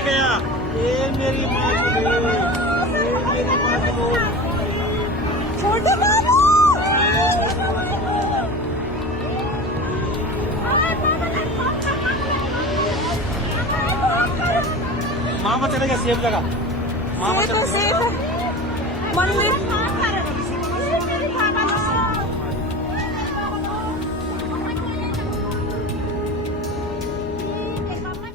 ਰਹਿ ਗਿਆ ਇਹ ਮੇਰੀ ਮਾਂ ਨੂੰ ਦੇ ਇਹ ਮੇਰੀ ਮਾਂ ਨੂੰ ਛੋਟੇ ਮਾਮੂ मामा चले गए सेब लगा मामा सेब चले गए सेब मंदिर